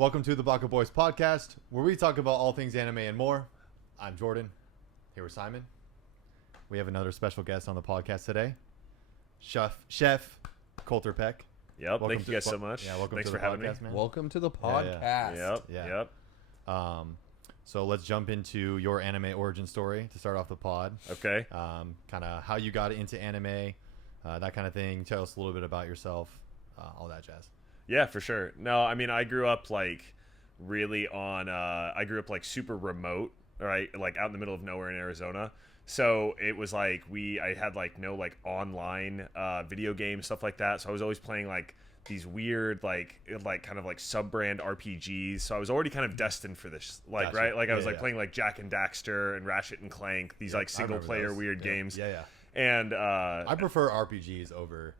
Welcome to the Baka Boys podcast, where we talk about all things anime and more. I'm Jordan, here with Simon. We have another special guest on the podcast today, Chef Colter Peck. Yep, thank you guys so much. Yeah, welcome Thanks to for the having podcast, me. man. Welcome to the podcast. Yep. So let's jump into your anime origin story to start off the pod. Okay. Kind of how you got into anime, that kind of thing. Tell us a little bit about yourself, all that jazz. Yeah, for sure. No, I mean, I grew up like super remote, right? Like out in the middle of nowhere in Arizona. So it was like I had like no like online video games, stuff like that. So I was always playing like these weird like kind of like sub-brand RPGs. So I was already kind of destined for this, like, Gotcha. right? Like I was Yeah, like playing like Jack and Daxter and Ratchet and Clank, these like single player weird games. Yeah. And I prefer RPGs over,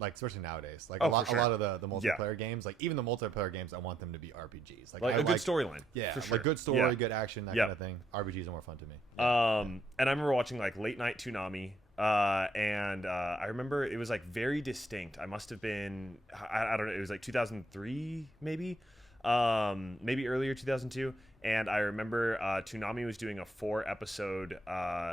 like, especially nowadays. Like Oh, a lot for sure. of the multiplayer games, like even the multiplayer games, I want them to be RPGs. like I a good storyline. Yeah, for sure. like good story, Yeah. good action, that Yeah. kind of thing. RPGs are more fun to me. And I remember watching like late night Toonami, and I remember it was like very distinct. I must have been, I don't know, it was like 2003 maybe earlier 2002. And I remember Toonami was doing a 4-episode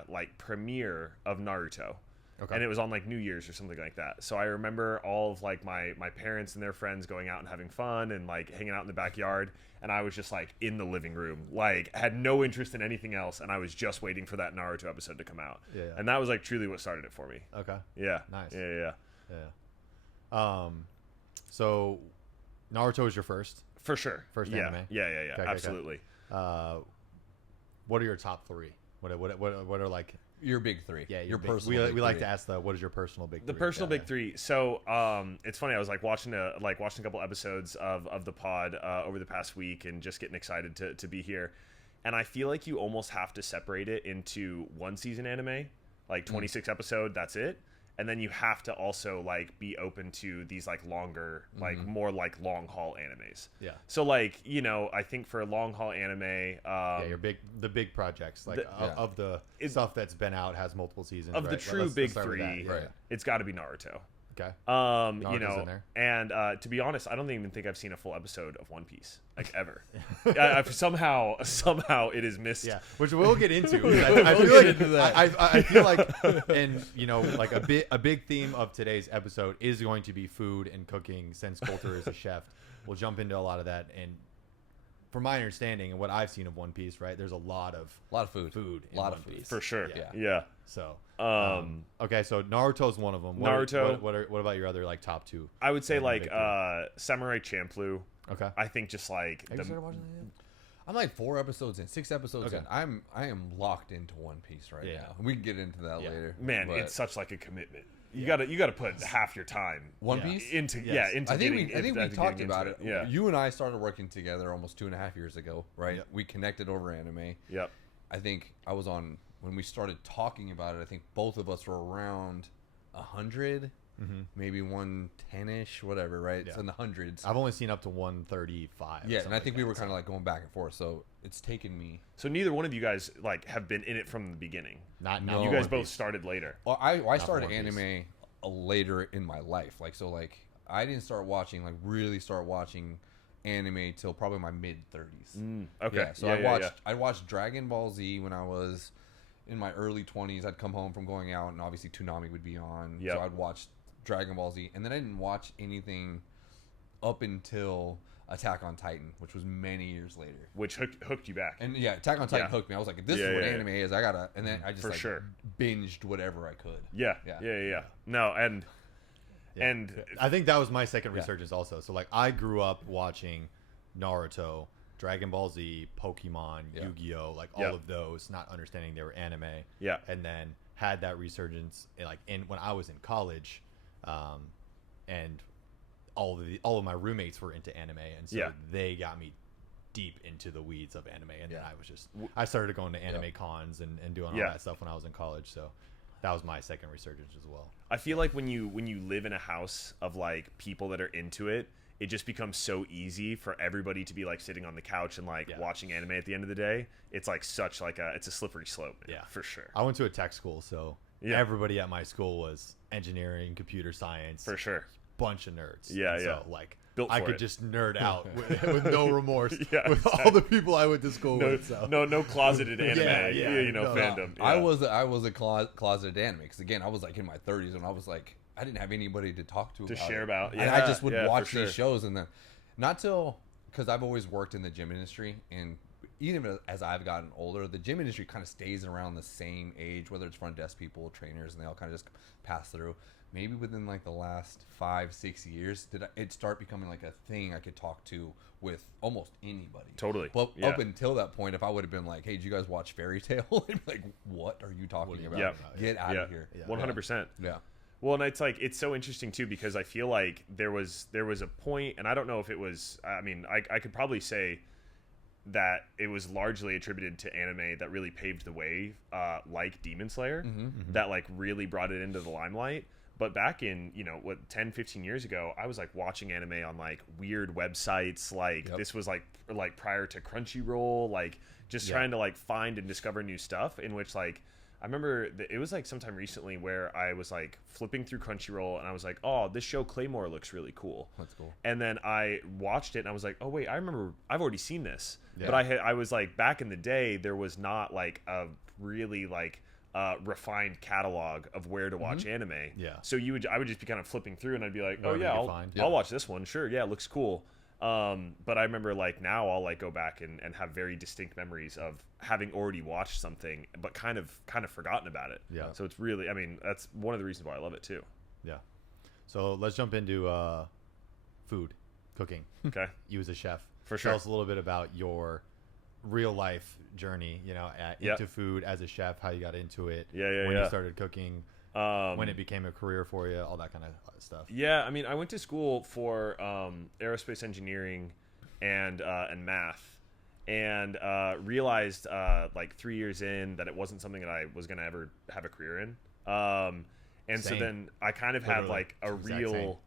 like premiere of Naruto. Okay. And it was on like New Year's or something like that. So I remember all of like my parents and their friends going out and having fun and like hanging out in the backyard. And I was just like in the living room, like had no interest in anything else. And I was just waiting for that Naruto episode to come out. Yeah. And that was like truly what started it for me. Okay. Yeah. Nice. Yeah. So Naruto is your first For sure. anime. Yeah. Okay. Absolutely. What are your top three? What are like? Your big three. Yeah, your big, personal. we like three. to ask what is your personal big The three? personal Yeah, big three. So it's funny. I was like watching a couple episodes of the pod over the past week and just getting excited to be here. And I feel like you almost have to separate it into one season anime, like 26 episode. That's it. And then you have to also like be open to these like longer, like more like long haul animes. Yeah. So like, you know, I think for a long haul anime, the big projects, like of the stuff that's been out, has multiple seasons. of the right? true Let's big start with three, that. Yeah. it's got to be Naruto. Okay. You Naruto's know, in there. and to be honest, I don't even think I've seen a full episode of One Piece, like ever. I've somehow it is missed. Yeah, which we'll get into. I feel like, and you know, like a big theme of today's episode is going to be food and cooking. Since Colter is a chef, we'll jump into a lot of that. And from my understanding and what I've seen of One Piece, right, there's a lot of food. in A lot One of food. Piece. For sure. Yeah. So, okay, so Naruto's one of them. What about your other like top two? I would say Yeah, like big three. Samurai Champloo. Okay. I think just like Have you started watching that yet? I'm like 4 episodes in, 6 episodes Okay. in. I am locked into One Piece right Yeah. now. We can get into that later. man, but it's such like a commitment. You gotta put half your time One Yeah. Piece. into Yes. into I think getting, we into talked getting about into it. Yeah. You and I started working together almost 2.5 years ago, right? Yep. We connected over anime. Yep. I think I was on when we started talking about it. I think both of us were around 100, maybe 110ish, whatever, right? Yeah. It's in the hundreds. I've only seen up to 135. Yeah, and I think we were kind of like going back and forth. So it's taken me. So neither one of you guys like have been in it from the beginning. not No. You guys One both Piece. started later. Well, I for started One Piece. anime later in my life. I didn't start watching really start watching anime till probably my mid 30s. Okay. Yeah, so yeah, I watched Dragon Ball Z when I was in my early 20s. I'd come home from going out, and obviously Toonami would be on. Yep. So I'd watch Dragon Ball Z, and then I didn't watch anything up until Attack on Titan, which was many years later. Which hooked you back. And yeah, Attack on Titan Yeah. hooked me. I was like, if this Yeah, is what yeah, anime is, I gotta. And then I just For sure. binged whatever I could. Yeah. No, and I think that was my second resurgence also. So like I grew up watching Naruto, Dragon Ball Z, Pokemon, Yu-Gi-Oh, like all of those, not understanding they were anime. Yeah. And then had that resurgence when I was in college, and all of my roommates were into anime, and so they got me deep into the weeds of anime, and then I started going to anime cons and doing all that stuff when I was in college. So that was my second resurgence as well. I feel like when you live in a house of like people that are into it, it just becomes so easy for everybody to be like sitting on the couch and like watching anime at the end of the day. It's like it's a slippery slope. Yeah, for sure. I went to a tech school, so everybody at my school was engineering, computer science, For sure. bunch of nerds. Yeah, and yeah. So like built for I could it. just nerd out with no remorse Yeah, with all the people I went to school no, with. So. no closeted anime, no. fandom. Yeah. I was a closeted anime because again, I was like in my 30s and I was like, I didn't have anybody to talk to share it. about. And I Yeah, just would yeah, watch for sure. these shows and then not till because I've always worked in the gym industry and even as I've gotten older, the gym industry kind of stays around the same age, whether it's front desk people, trainers, and they all kind of just pass through. Maybe within like the last 5-6 years, did it start becoming like a thing I could talk to with almost anybody. Totally. But Yeah. up until that point, if I would have been like, hey, did you guys watch Fairy Tail? They'd be like, what are you talking about? Yeah. Get out of here. 100%. Yeah. Well, and it's like it's so interesting too because I feel like there was a point, and I don't know if it was. I mean, I could probably say that it was largely attributed to anime that really paved the way, like Demon Slayer, that like really brought it into the limelight. But back in 10, 15 years ago, I was like watching anime on like weird websites. Like this was like prior to Crunchyroll, like just trying to like find and discover new stuff. In which like I remember it was like sometime recently where I was like flipping through Crunchyroll and I was like, oh, this show Claymore looks really cool. That's cool. And then I watched it and I was like, oh wait, I remember I've already seen this. Yeah. But I was like, back in the day, there was not like a really like refined catalog of where to watch anime. Yeah. So I would just be kind of flipping through and I'd be like, oh Whatever yeah, you I'll, find. I'll watch this one. Sure. Yeah. It looks cool. But I remember like now I'll like go back and have very distinct memories of having already watched something, but kind of forgotten about it. Yeah. So it's really, I mean, that's one of the reasons why I love it too. Yeah. So let's jump into food, cooking. Okay. You as a chef. For sure. Tell us a little bit about your real life journey, into food as a chef, how you got into it. When you started cooking, when it became a career for you, all that kind of stuff. Yeah, I mean, I went to school for aerospace engineering and math, and realized like 3 years in that it wasn't something that I was going to ever have a career in. And so then I kind of had like a real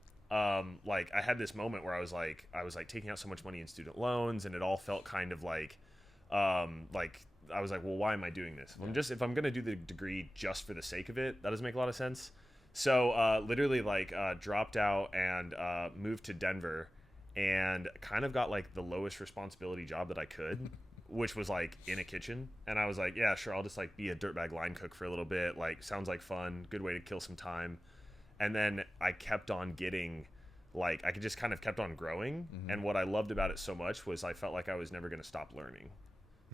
like I had this moment where I was like taking out so much money in student loans, and it all felt kind of like I was like, well, why am I doing this? If I'm going to do the degree just for the sake of it, that doesn't make a lot of sense. So literally like dropped out and moved to Denver and kind of got like the lowest responsibility job that I could, which was like in a kitchen. And I was like, yeah, sure. I'll just like be a dirtbag line cook for a little bit. Like sounds like fun. Good way to kill some time. And then I kept on getting like, I could just kind of kept on growing. And what I loved about it so much was I felt like I was never going to stop learning.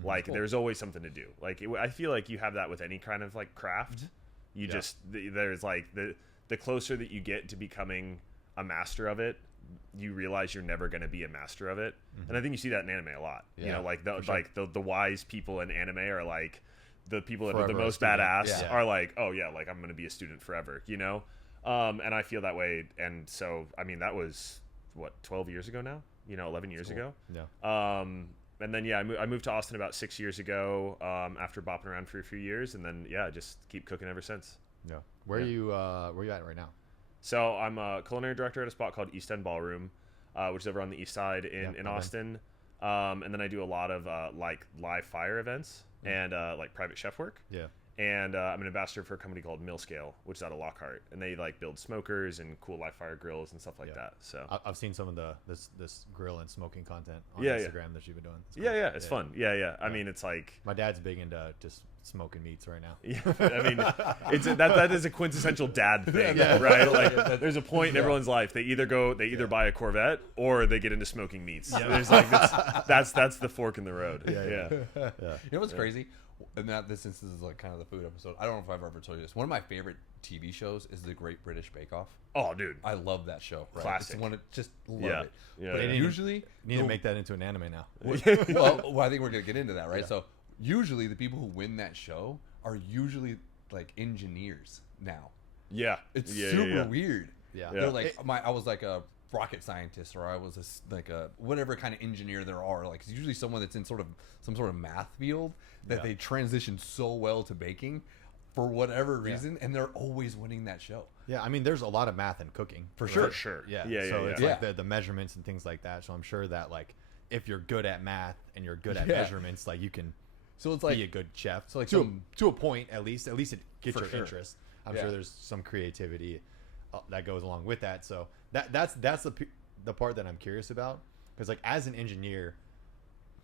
Like there's always something to do. Like I feel like you have that with any kind of like craft. You just there's like the closer that you get to becoming a master of it, you realize you're never going to be a master of it. And I think you see that in anime a lot. You know, like the wise people in anime are like the people that are the most badass are like, oh yeah, like I'm going to be a student forever. You know, and I feel that way. And so I mean that was what 12 years ago now. 11 years ago. Yeah. And then I moved to Austin about 6 years ago after bopping around for a few years, and then just keep cooking ever since. Yeah. Where are you at right now? So I'm a culinary director at a spot called East End Ballroom, which is over on the east side in Austin. And then I do a lot of like live fire events and like private chef work. Yeah. And I'm an ambassador for a company called Millscale, which is out of Lockhart, and they like build smokers and cool live fire grills and stuff like that. So I've seen some of this grill and smoking content on Instagram that you've been doing. It's cool. It's fun. I mean, it's like my dad's big into just smoking meats right now. Yeah, I mean, that is a quintessential dad thing, right? Like, there's a point in everyone's life they either buy a Corvette or they get into smoking meats. There's like that's the fork in the road. You know what's crazy? And this is like kind of the food episode. I don't know if I've ever told you this. One of my favorite TV shows is The Great British Bake Off. Oh, dude, I love that show. Right? Classic. Just love it. Yeah. But usually need to make that into an anime now. Well, I think we're gonna get into that, right? So usually the people who win that show are usually like engineers now. Yeah, it's super weird. Yeah, they're like I was like a rocket scientist, or I was like a whatever kind of engineer there are. Like it's usually someone that's in some sort of math field that they transition so well to baking for whatever reason, and they're always winning that show. Yeah, I mean, there's a lot of math in cooking for sure. Yeah. So it's like the measurements and things like that. So I'm sure that like if you're good at math and you're good at measurements, like you can. So it's like be a good chef. So like to a point, at least it gets your interest. I'm sure there's some creativity that goes along with that. So that's the part that I'm curious about, because like as an engineer,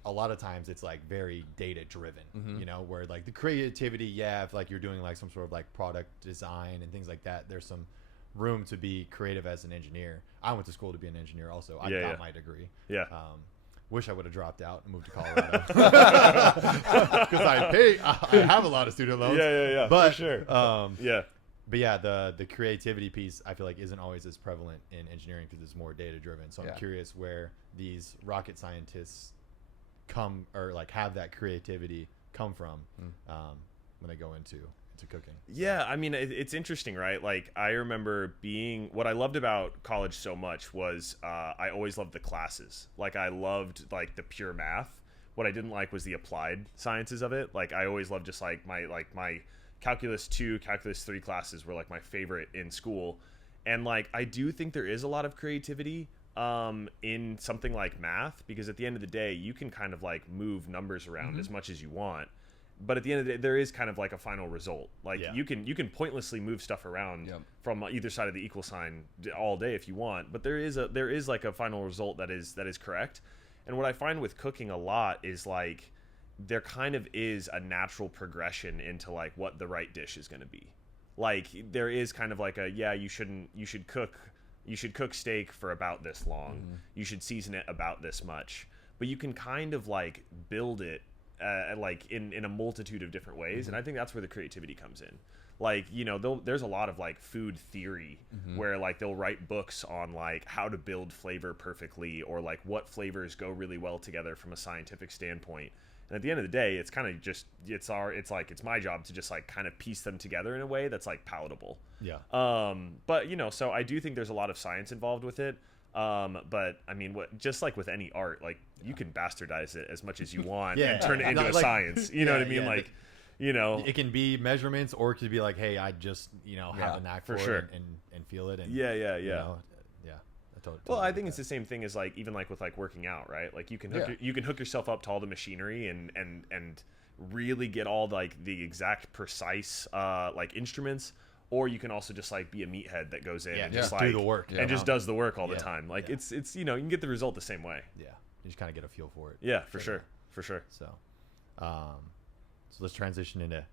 a lot of times it's like very data driven, you know, where like the creativity, if like you're doing like some sort of like product design and things like that, there's some room to be creative as an engineer. I went to school to be an engineer also. I got my degree. Wish I would have dropped out and moved to Colorado because I have a lot of student loans. But for sure. But yeah, the creativity piece I feel like isn't always as prevalent in engineering because it's more data driven. So I'm curious where these rocket scientists come or like have that creativity come from when they go into cooking. Yeah, I mean it's interesting, right? Like I remember what I loved about college so much was I always loved the classes. Like I loved like the pure math. What I didn't like was the applied sciences of it. Like I always loved just like my calculus 2, calculus 3 classes were like my favorite in school. And like I do think there is a lot of creativity in something like math, because at the end of the day you can kind of like move numbers around as much as you want, but at the end of the day there is kind of like a final result. Like you can pointlessly move stuff around from either side of the equal sign all day if you want, but there is like a final result that is correct. And what I find with cooking a lot is like there kind of is a natural progression into like what the right dish is going to be. Like there is kind of like you should cook steak for about this long. You should season it about this much. But you can kind of like build it like in a multitude of different ways. And I think that's where the creativity comes in. Like, you know, there's a lot of like food theory where like they'll write books on like how to build flavor perfectly, or like what flavors go really well together from a scientific standpoint. And at the end of the day, it's kind of just it's my job to just like kind of piece them together in a way that's like palatable. But you know, so I do think there's a lot of science involved with it. But I mean, just like with any art, like you can bastardize it as much as you want and turn it into a science. You know what I mean? Like, you know, it can be measurements, or it could be like, hey, I just have a knack for it and feel it. And you know, well, I think it's the same thing as like even like with like working out, right? Like you can hook yourself up to all the machinery and really get all like the exact precise like instruments, or you can also just like be a meathead that goes in and just like do the work and just does the work all the time. Like it's you know, you can get the result the same way. You just kind of get a feel for it. For sure. So let's transition into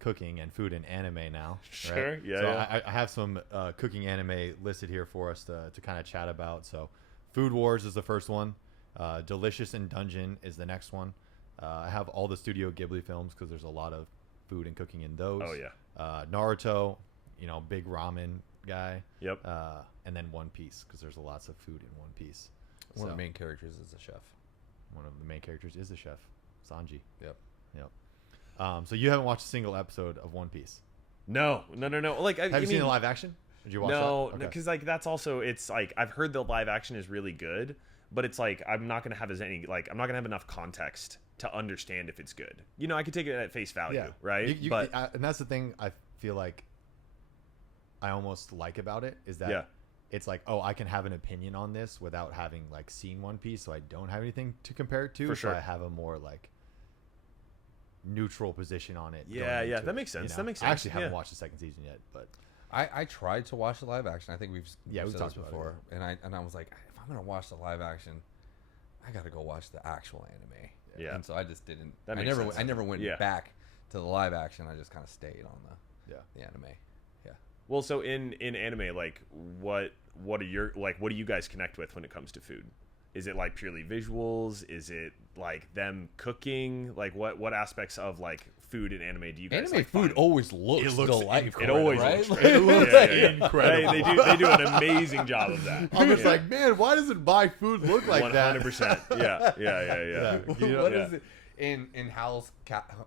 cooking and food and anime now. Right? I have some cooking anime listed here for us to kind of chat about. So Food Wars is the first one. Delicious in Dungeon is the next one. I have all the Studio Ghibli films because there's a lot of food and cooking in those. Naruto, you know, big ramen guy. And then One Piece, because there's lots of food in One Piece. One of the main characters is the chef. One of the main characters is the chef, Sanji. Yep. So you haven't watched a single episode of One Piece? No. Like, have you seen the live action? Did you watch that? No, because like that's also, it's like I've heard the live action is really good, but it's like I'm not gonna have enough context to understand if it's good. You know, I could take it at face value, right? And that's the thing I feel like I almost like about it is that it's like, oh, I can have an opinion on this without having like seen One Piece, so I don't have anything to compare it to. So I have a more like neutral position on it. That makes sense. That makes sense. I actually haven't watched the second season yet, but I tried to watch the live action. I think we've talked before, and I was like, if I'm gonna watch the live action, I gotta go watch the actual anime. And so I just didn't. I never went back to the live action. I just kind of stayed on the anime. Well, so in anime, like what do you guys connect with when it comes to food? Is it like purely visuals? Is it like them cooking? Like what aspects of like food and anime do you guys like food find? Always looks delightful. It always looks incredible. They do an amazing job of that. I'm just like, man, why doesn't my food look like that? 100%. Yeah. What is it? In Howl's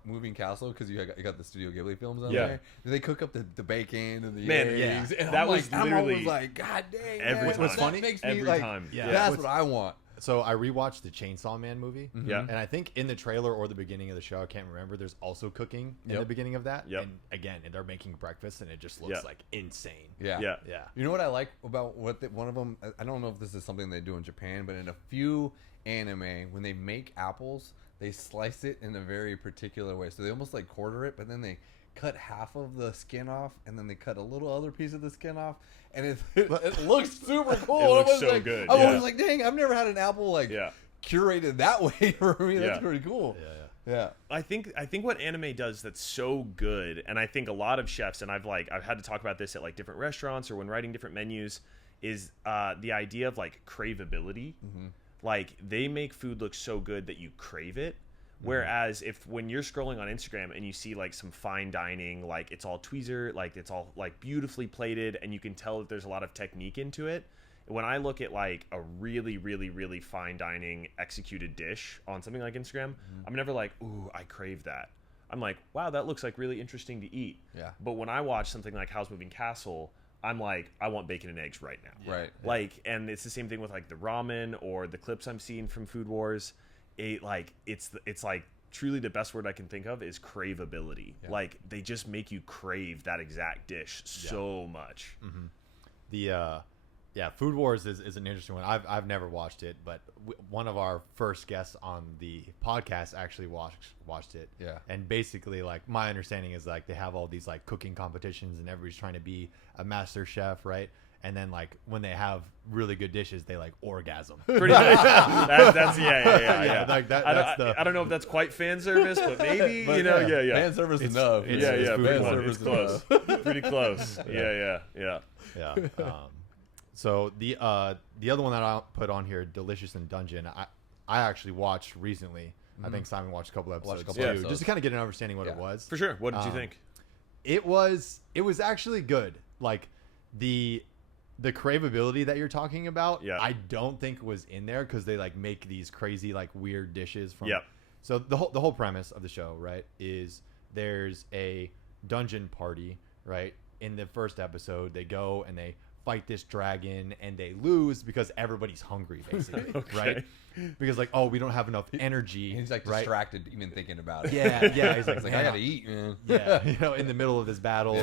Moving Castle, because you got the Studio Ghibli films on there. They cook up the bacon and the eggs. And that was like, literally. I'm always like, God dang. What's funny? That makes me every like, time. That's what I want. So I rewatched the Chainsaw Man movie. Yeah. And I think in the trailer or the beginning of the show, I can't remember, there's also cooking in the beginning of that. And again, they're making breakfast and it just looks like insane. Yeah. You know what I like about one of them? I don't know if this is something they do in Japan, but in a few anime, when they make apples, they slice it in a very particular way. So they almost like quarter it, but then they cut half of the skin off, and then they cut a little other piece of the skin off, and it looks super cool. It looks so like, good. I was like, dang, I've never had an apple curated that way for me. That's pretty cool. Yeah. I think what anime does that's so good, and I think a lot of chefs, and I've had to talk about this at like different restaurants or when writing different menus, is the idea of like craveability. Mm-hmm. Like they make food look so good that you crave it. Whereas when you're scrolling on Instagram and you see like some fine dining, like it's all tweezer, like it's all like beautifully plated, and you can tell that there's a lot of technique into it. When I look at like a really, really, really fine dining executed dish on something like Instagram, I'm never like, ooh, I crave that. I'm like, wow, that looks like really interesting to eat. Yeah. But when I watch something like Howl's Moving Castle, I'm like, I want bacon and eggs right now. Right. Like, and it's the same thing with like the ramen or the clips I'm seeing from Food Wars. It's like truly the best word I can think of is craveability. Yeah. Like they just make you crave that exact dish so much. Mm-hmm. Food Wars is an interesting one. I've never watched it, but one of our first guests on the podcast actually watched it. Yeah. And basically, like, my understanding is like they have all these like cooking competitions and everybody's trying to be a master chef, right? And then like when they have really good dishes, they like orgasm. Pretty much. That's Like I don't know if that's quite fan service, but maybe fan service enough. It's close. Pretty close. Yeah. So the other one that I'll put on here, Delicious in Dungeon, I actually watched recently. I think Simon watched a couple episodes too, just to kind of get an understanding what it was. For sure. What did you think? It was actually good. Like the craveability that you're talking about, I don't think was in there because they like make these crazy like weird dishes from. So the whole premise of the show, right, is there's a dungeon party, right? In the first episode, they go and they fight this dragon and they lose because everybody's hungry, basically. Right? Because like, oh, we don't have enough energy. He's like distracted even thinking about it. Yeah. He's like I gotta eat, man. Yeah, in the middle of this battle,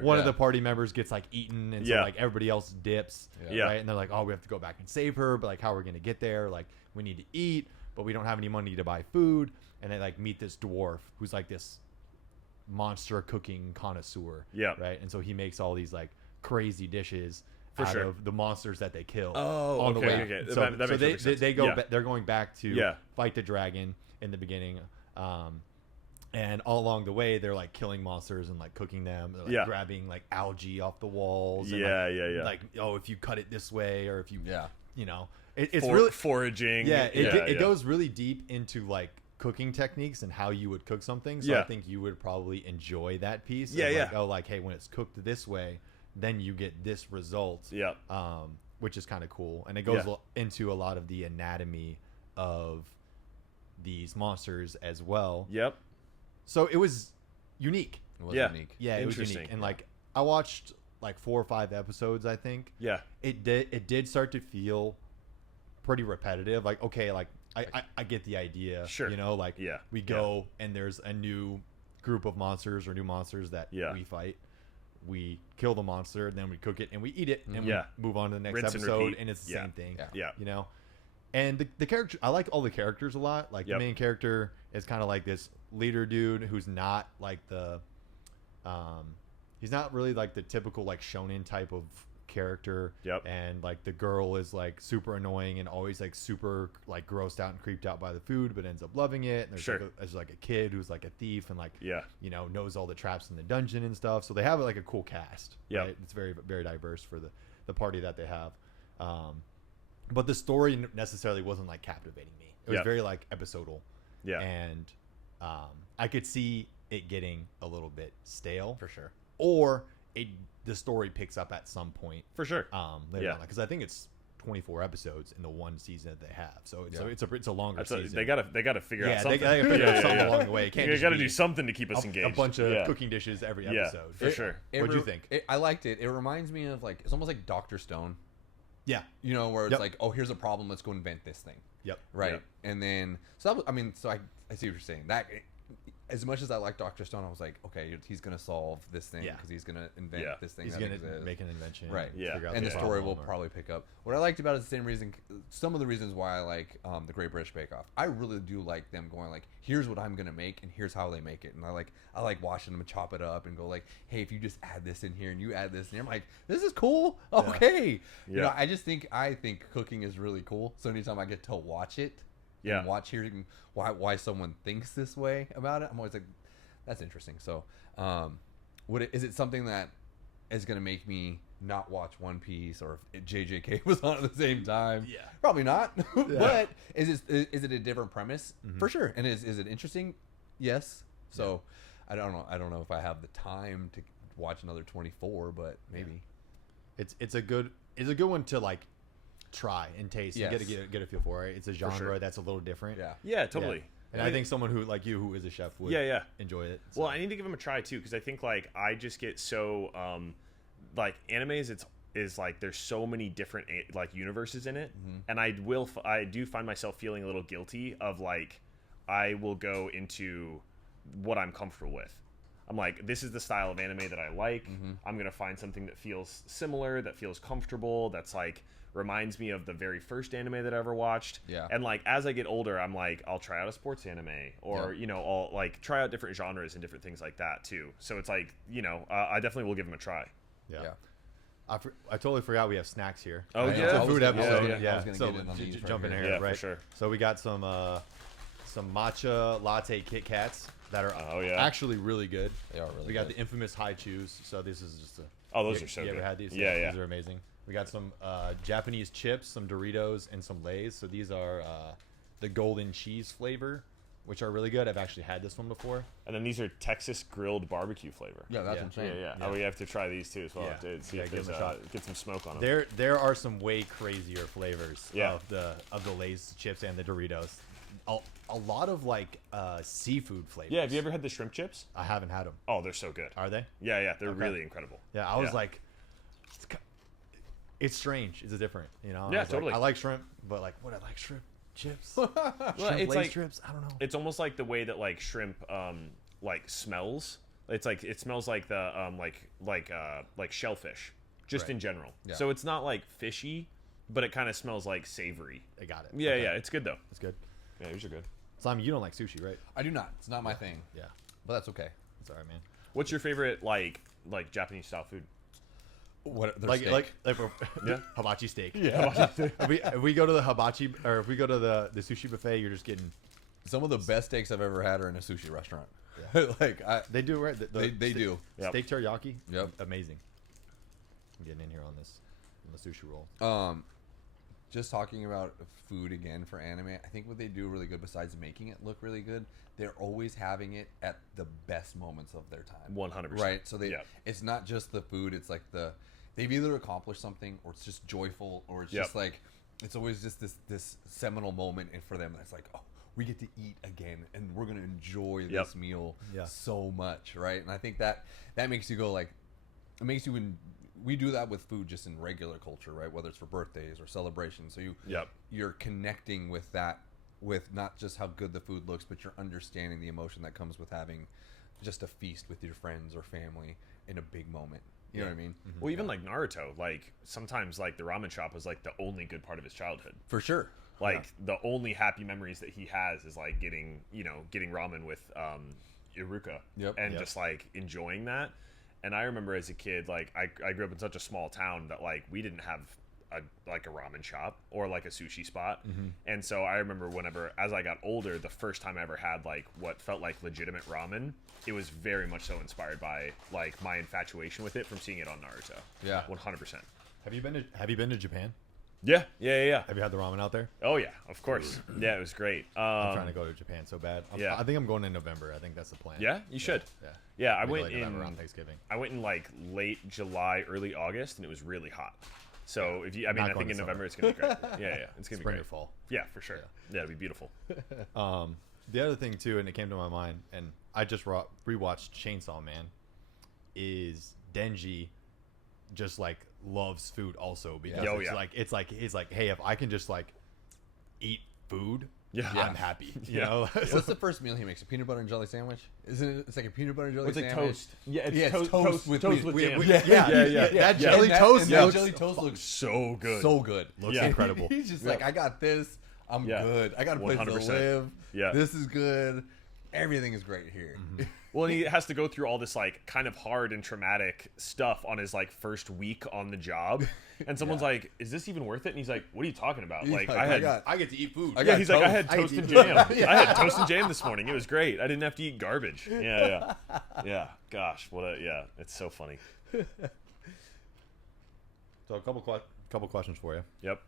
one of the party members gets like eaten, and so like everybody else dips. Right? And they're like, oh, we have to go back and save her, but like, how are we gonna get there? Like, we need to eat, but we don't have any money to buy food. And they like meet this dwarf who's like this monster cooking connoisseur. Right? And so he makes all these like crazy dishes of the monsters that they kill on the way. Okay. So, they go. Yeah. They're going back to fight the dragon in the beginning, and all along the way they're like killing monsters and like cooking them. They're like grabbing like algae off the walls. And, Like, oh, if you cut it this way, or if you you know, it's really foraging. It goes really deep into like cooking techniques and how you would cook something. So I think you would probably enjoy that piece. Like, oh, like, hey, when it's cooked this way, then you get this result. Which is kind of cool. And it goes into a lot of the anatomy of these monsters as well. So it was unique. It was unique. Yeah, it was unique. And like, I watched like 4 or 5 episodes, I think. It did start to feel pretty repetitive. Like, okay, like I get the idea. Sure. You know, like we go and there's a new group of monsters or new monsters that we fight. We kill the monster, then we cook it and we eat it, and we move on to the next Rinse episode, and it's the same thing. You know, and the character, I like all the characters a lot. Like the main character is kind of like this leader dude who's not like he's not really like the typical like shonen type of character. And like the girl is like super annoying and always like super like grossed out and creeped out by the food, but ends up loving it. And there's like a kid who's like a thief and like you know, knows all the traps in the dungeon and stuff. So they have like a cool cast. Right? It's very, very diverse for the party that they have. But the story necessarily wasn't like captivating me. It was very like episodal. And I could see it getting a little bit stale for sure, or the story picks up at some point for sure later on, because I think it's 24 episodes in the one season that they have, so it's a longer season. They gotta figure out something. They gotta figure out something along the way. You gotta do something to keep us engaged. A bunch of cooking dishes every episode. For sure. What'd you think? I liked it. It reminds me of like, it's almost like Dr. Stone. You know, where it's like, oh, here's a problem, let's go invent this thing. Right. And then so I see what you're saying. That as much as I like Dr. Stone, I was like, okay, he's gonna solve this thing because he's gonna invent this thing. He's gonna make an invention, right? Yeah, and the story will probably pick up. What I liked about it is the same reason. Some of the reasons why I like the Great British Bake Off. I really do like them going like, here's what I'm gonna make, and here's how they make it. And I like watching them chop it up and go like, hey, if you just add this in here and you add this in here, I'm like, this is cool. Okay, you know, I think cooking is really cool. So anytime I get to watch it. And watch hearing why someone thinks this way about it, I'm always like, that's interesting. So, is it something that is going to make me not watch One Piece, or if JJK was on at the same time? Yeah, probably not. But is it a different premise? For sure. And is it interesting? Yes. So, I don't know if I have the time to watch another 24, but maybe. It's a good one to like try and taste and get a feel for it. It's a genre that's a little different. Yeah, totally. Yeah. And I think someone who like you, who is a chef, would enjoy it. So. Well, I need to give him a try too, because I think like I just get so like animes. Is like there's so many different like universes in it, and I do find myself feeling a little guilty of like I will go into what I'm comfortable with. I'm like, this is the style of anime that I like. I'm gonna find something that feels similar, that feels comfortable, that's like reminds me of the very first anime that I ever watched. And like as I get older, I'm like, I'll try out a sports anime, or you know, I'll like try out different genres and different things like that too. So it's like, you know, I definitely will give them a try. I totally forgot we have snacks here. Oh it's yeah, a food episode. So jump in here, yeah, right? For sure. So we got some matcha latte Kit Kats that are actually really good. They are really. We got the infamous high chews. So this is just a. Oh, those are so good. You ever had these? Yeah. These are amazing. We got some Japanese chips, some Doritos, and some Lay's. So these are the golden cheese flavor, which are really good. I've actually had this one before. And then these are Texas grilled barbecue flavor. Yeah, that's insane. Yeah. Oh, we have to try these too as well, dude. See if give them a shot. Get some smoke on them. There are some way crazier flavors of the Lay's chips and the Doritos. A lot of like seafood flavors. Yeah, have you ever had the shrimp chips? I haven't had them. Oh, they're so good. Are they? Yeah, they're really incredible. Yeah, I was like, it's strange. It's different, you know. Yeah, totally. Like, I like shrimp, but like, what I like shrimp chips. Well, it's like strips. I don't know. It's almost like the way that like shrimp like smells. It's like it smells like the like shellfish, just in general. Yeah. So it's not like fishy, but it kind of smells like savory. I got it. Yeah, it's good though. It's good. Yeah, these are good. Simon, you don't like sushi, right? I do not. It's not my thing. Yeah, but that's okay. It's all right, man. What's your favorite like Japanese style food? What like hibachi steak. Yeah. If we go to the hibachi, or if we go to the sushi buffet, you're just getting some of the best steaks I've ever had are in a sushi restaurant. Yeah. They do, right? They do. Steak teriyaki. Yep. Amazing. I'm getting in here on the sushi roll. Just talking about food again for anime, I think what they do really good, besides making it look really good, they're always having it at the best moments of their time. 100%. Right? So it's not just the food, it's like they've either accomplished something, or it's just joyful, or it's just like, it's always just this seminal moment for them that's like, oh, we get to eat again, and we're going to enjoy this meal so much, right? And I think that makes you go like, it makes you we do that with food just in regular culture, right? Whether it's for birthdays or celebrations. So you're connecting with that, with not just how good the food looks, but you're understanding the emotion that comes with having just a feast with your friends or family in a big moment. You know what I mean? Well, even like Naruto, like sometimes like the ramen shop was like the only good part of his childhood. For sure. Like the only happy memories that he has is like getting ramen with Iruka and just like enjoying that. And I remember as a kid, like I grew up in such a small town that like we didn't have a ramen shop or like a sushi spot. And so I remember as I got older, the first time I ever had like what felt like legitimate ramen, it was very much so inspired by like my infatuation with it from seeing it on Naruto. Yeah. 100%. Have you been to Japan? Yeah. Have you had the ramen out there? Oh yeah, of course. Yeah, it was great. I'm trying to go to Japan so bad. I think I'm going in November. I think that's the plan. Yeah, you should. Yeah, I went in around Thanksgiving. I went in like late July, early August, and it was really hot. So if you, I think in November it's gonna be great. Yeah, it's gonna be great. Spring or fall. Yeah, for sure. Yeah, it'd be beautiful. The other thing too, and it came to my mind, and I just rewatched Chainsaw Man, is Denji just like loves food also, because it's like he's like, hey, if I can just like eat food I'm happy. You Yeah. know. What's the first meal he makes? A peanut butter and jelly sandwich? Isn't it? It's like a peanut butter and jelly It's like sandwich. toast. Yeah, it's Yeah, it's toast with jam. Yeah. That jelly toast That looks jelly toast looks so good. so good. looks Yeah. incredible. He's just like, I got this. I'm Yeah. good. I got a place to 100%. live. Yeah. This is good. Everything is great here. Well, and he has to go through all this like kind of hard and traumatic stuff on his like first week on the job, and someone's like, "Is this even worth it?" And he's like, "What are you talking about? He's Like, like, I get to eat food. yeah." He's like, "I had I toast eat and food." jam. I had toast and jam this morning. It was great. I didn't have to eat garbage." Yeah. Gosh, it's so funny. So a couple questions for you. Yep.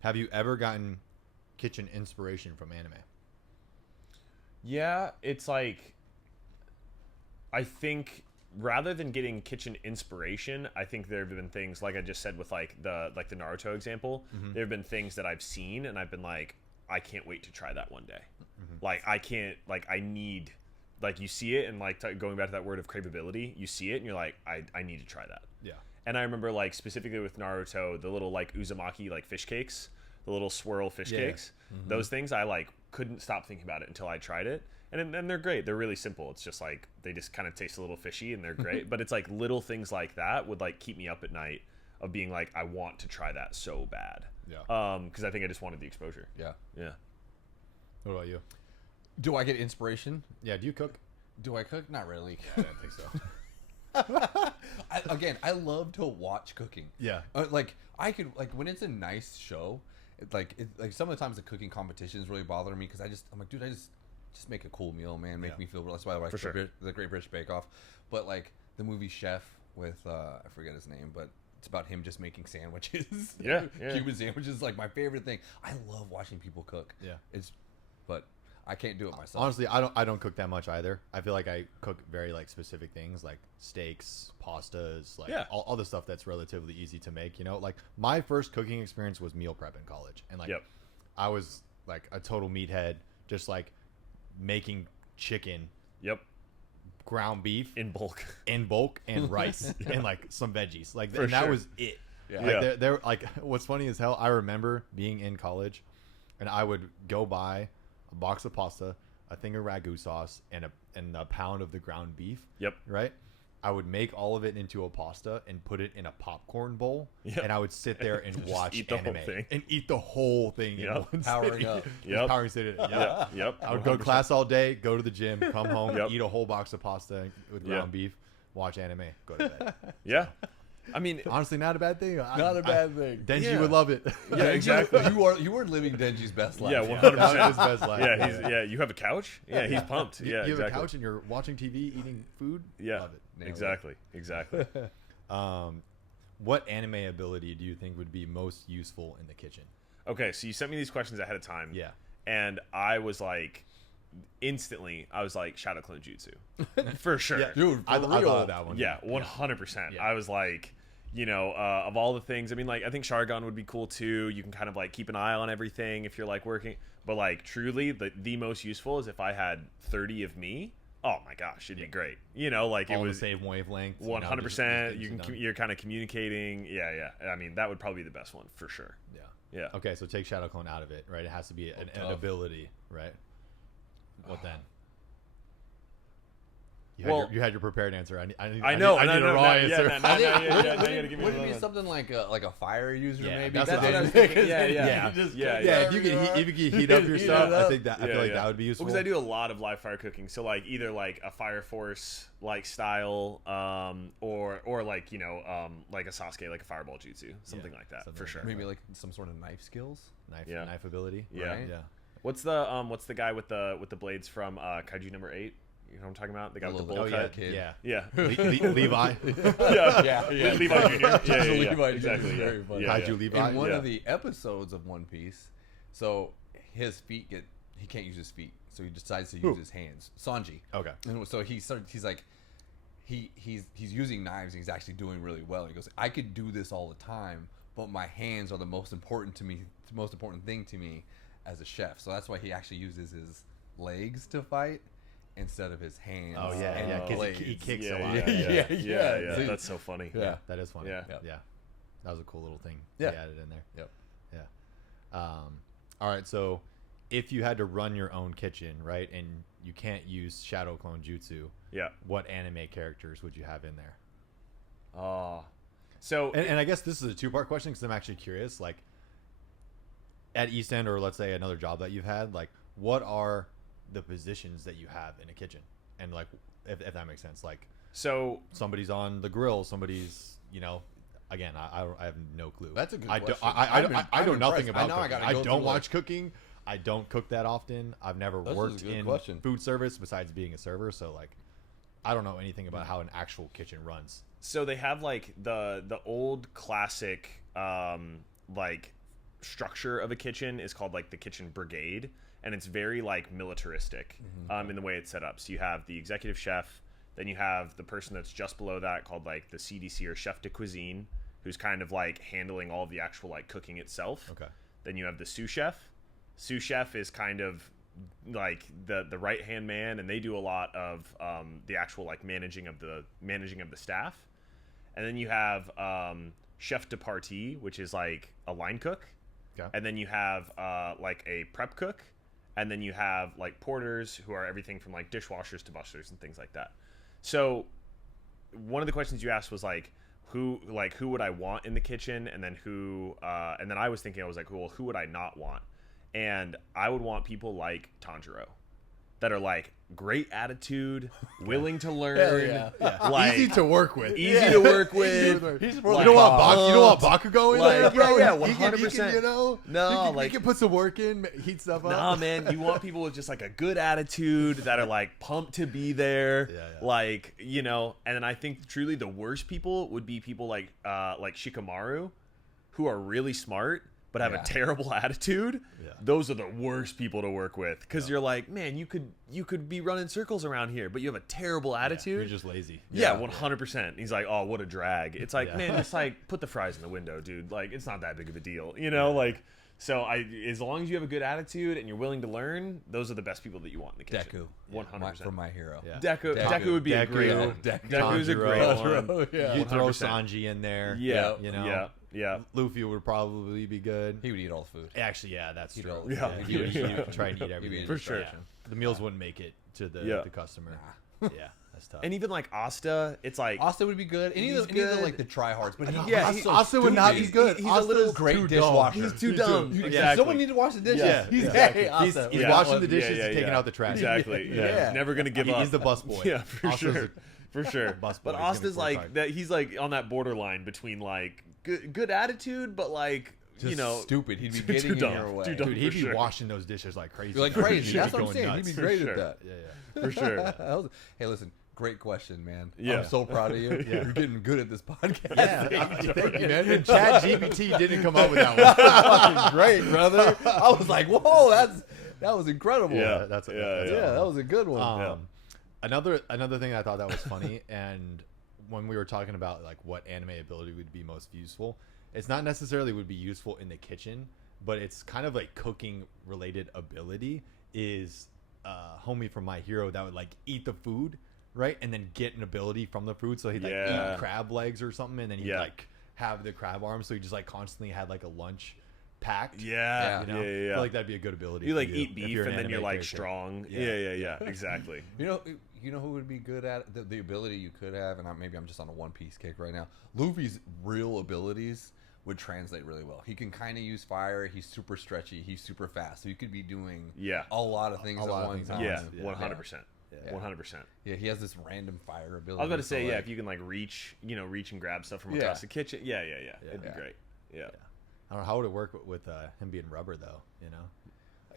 Have you ever gotten kitchen inspiration from anime? Yeah, it's like, I think rather than getting kitchen inspiration, I think there have been things like I just said with like the Naruto example. There have been things that I've seen and I've been like, I can't wait to try that one day. Like I can't, like I need, like you see it and like going back to that word of craveability, you see it and you're like, I need to try that. Yeah. And I remember like specifically with Naruto, the little like uzumaki like fish cakes, the little swirl fish cakes, those things I like couldn't stop thinking about it until I tried it. And they're great. They're really simple. It's just like they just kind of taste a little fishy and they're great. But it's like little things like that would like keep me up at night of being like, I want to try that so bad. Yeah. Because I think I just wanted the exposure. Yeah. Yeah. What about you? Do I get inspiration? Yeah. Do you cook? Do I cook? Not really. I don't think so. I love to watch cooking. Yeah. Like I could like when it's a nice show, like some of the times the cooking competitions really bother me because I'm like, dude, I just make a cool meal, man. Make me feel. That's why I like the Great British Bake Off. But like the movie Chef with I forget his name, but it's about him just making sandwiches. Yeah. Cuban sandwiches, like my favorite thing. I love watching people cook. Yeah. But I can't do it myself. Honestly, I don't cook that much either. I feel like I cook very like specific things like steaks, pastas, like all the stuff that's relatively easy to make, you know? Like my first cooking experience was meal prep in college. And like I was like a total meathead, just like making chicken, ground beef In bulk, and rice and like some veggies. Like For and that sure. was it. Yeah. Like they're like what's funny as hell, I remember being in college and I would go buy a box of pasta, a thing of ragu sauce, and a pound of the ground beef. Right? I would make all of it into a pasta and put it in a popcorn bowl, and I would sit there and Just watch eat the whole anime thing. and eat the whole thing in one Powering sitting. up. Just powering sitting. Yep. I would go to class all day, go to the gym, come home, Yep. eat a whole box of pasta with ground beef, watch anime, go to bed. Yeah. I mean, Honestly, not a bad thing. Not a bad thing. Denji Yeah. would love it. yeah, exactly. You were living Denji's best life. Yeah, That 100%. was his best life. Yeah, you have a couch? Yeah, he's pumped. You Yeah, have exactly. a couch and you're watching TV, eating food. Yeah. Love it. Nailed it. Exactly. What anime ability do you think would be most useful in the kitchen? Okay, so you sent me these questions ahead of time. Yeah. And I was like, instantly, I was like, Shadow Clone Jutsu. For sure. Yeah, Dude, I for thought real. of that one. Yeah, 100%. Yeah. I was like, you know, of all the things, I mean, like, I think Sharingan would be cool too. You can kind of like keep an eye on everything if you're like working. But like, truly, the most useful is if I had 30 of me. Oh my gosh, it'd be great. You know, like All it was the same wavelength. 100%. You're kind of communicating. Yeah. I mean, that would probably be the best one for sure. Yeah. Okay, so take Shadow Clone out of it, right? It has to be an ability, right? What then? You had your prepared answer. I need a raw answer. Would Yeah. it be something like a fire user? Yeah, maybe that's that what I they was just- thinking. Yeah. Yeah, if you could heat up your stuff, I think that that would be useful. Because I do a lot of live fire cooking, so like either like a Fire Force like style, or like like a Sasuke, like a Fireball Jutsu, something like that something for like sure. that. Maybe like some sort of knife skills. Knife ability. Yeah. Right? Yeah. What's the guy with the blades from Kaiju number 8? You know what I'm talking about? The guy with the bowl little cut. kid. Yeah. Yeah. Levi. Yeah. Levi Jr. Yeah. Levi Jr. Exactly. is Yeah. very funny. Yeah. Kaiju Levi. In one Yeah. of the episodes of One Piece, so his feet he can't use his feet, so he decides to use his hands. Sanji. Okay. And so he's like, he's using knives and he's actually doing really well. He goes, I could do this all the time, but my hands are the most important thing to me as a chef. So that's why he actually uses his legs to fight instead of his hands. Oh yeah, and yeah. 'Cause blades. he kicks a Yeah. lot. Yeah. See, That's so funny. Yeah. That is funny. Yeah. Yeah. That was a cool little thing Yeah. he added in there. Yep. Yeah. All right, so if you had to run your own kitchen, right, and you can't use Shadow Clone Jutsu, Yeah. what anime characters would you have in there? So And I guess this is a two-part question because I'm actually curious. Like, at East End, or let's say another job that you've had, like, what are the positions that you have in a kitchen? And like, if that makes sense, like, so somebody's on the grill, somebody's, again, I have no clue. That's a good I question. I know nothing about I cooking. gotta I go don't through, watch cooking. I don't cook that often. I've never This is worked a good in question. food service besides being a server, so like, I don't know anything about how an actual kitchen runs. So they have like the old classic like structure of a kitchen is called like the kitchen brigade, and it's very like militaristic in the way it's set up. So you have the executive chef, then you have the person that's just below that called like the CDC or chef de cuisine, who's kind of like handling all of the actual like cooking itself. Okay. Then you have the sous chef. Sous chef is kind of like the right hand man, and they do a lot of the actual like managing of the staff. And then you have chef de partie, which is like a line cook. Okay. And then you have like a prep cook, and then you have like porters, who are everything from like dishwashers to bussers and things like that. So one of the questions you asked was like who would I want in the kitchen, and then and then I was thinking, I was like, well, who would I not want? And I would want people like Tanjiro, that are like great attitude, willing to learn, like Easy to work with. easy to work with. You like, don't want Baka going like, there, bro? yeah, He can, 100%. No, he like- can put some work in, heat stuff up. Nah, man, you want people with just like a good attitude that are like pumped to be there, like, and then I think truly the worst people would be people like Shikamaru, who are really smart but have a terrible attitude. Those are the worst people to work with, because you're like, man, you could be running circles around here, but you have a terrible attitude. You're just lazy. 100%. He's like, oh, what a drag. It's like, man, just like put the fries in the window, dude. Like, it's not that big of a deal, like. So as long as you have a good attitude and you're willing to learn, those are the best people that you want in the kitchen. Deku, 100%. for my hero. Yeah. Deku would be a great one. Deku's a great one. You throw 100%. Sanji in there. Yeah. Luffy would probably be good. He would eat all the food. Actually, yeah, that's true. all- Yeah. He would try and eat everything. For sure. The meals wouldn't make it to the customer. Yeah, that's tough. And even like Asta, it's like Asta would be good. Any of the like the tryhards, but Asta would not be good. He's a little great too dishwasher. He's too dumb. Exactly. Someone needs to wash the dishes. Yeah, He's exactly. Asta. He's Yeah. washing the dishes Yeah, and taking out the trash. Exactly. Yeah. Never gonna give up. He's the busboy. Yeah, for Asta's sure. For sure. Busboy. But He's gonna Asta's be like fortified. that. He's like on that borderline between like good attitude, but like Just stupid. He'd be too getting in dumb. your way. Too dumb. Dude, he'd for be sure. washing those dishes like crazy. Like He'd crazy. be That's what I'm going saying. nuts. He'd be great sure. at that. Yeah. For sure. Hey, listen. Great question, man. Yeah. I'm so proud of you. You're getting good at this podcast. Thank you, man. And Chat GPT didn't come up with that one. Fucking great, brother. I was like, whoa, that was incredible. Yeah. That's Yeah, that was a good one. Another thing that I thought that was funny, and when we were talking about like what anime ability would be most useful, it's not necessarily would be useful in the kitchen, but it's kind of like cooking related ability is homie from My Hero that would like eat the food, right, and then get an ability from the food. So he'd like eat crab legs or something, and then he'd like have the crab arms. So he just like constantly had like a lunch packed. Yeah. You know? I feel like that'd be a good ability. You for like eat if beef you're an and then you're anime like character. strong. Yeah. Exactly. You know who would be good at the ability you could have, and maybe I'm just on a One Piece kick right now. Luffy's real abilities would translate really well. He can kind of use fire. He's super stretchy. He's super fast. So you could be doing a lot of things at one time. Yeah, 100%. 100%. Yeah, he has this random fire ability. I was about to say, so, if you can like reach and grab stuff from across the kitchen. Yeah. It'd be great. Yeah. I don't know how would it work with him being rubber though. You know,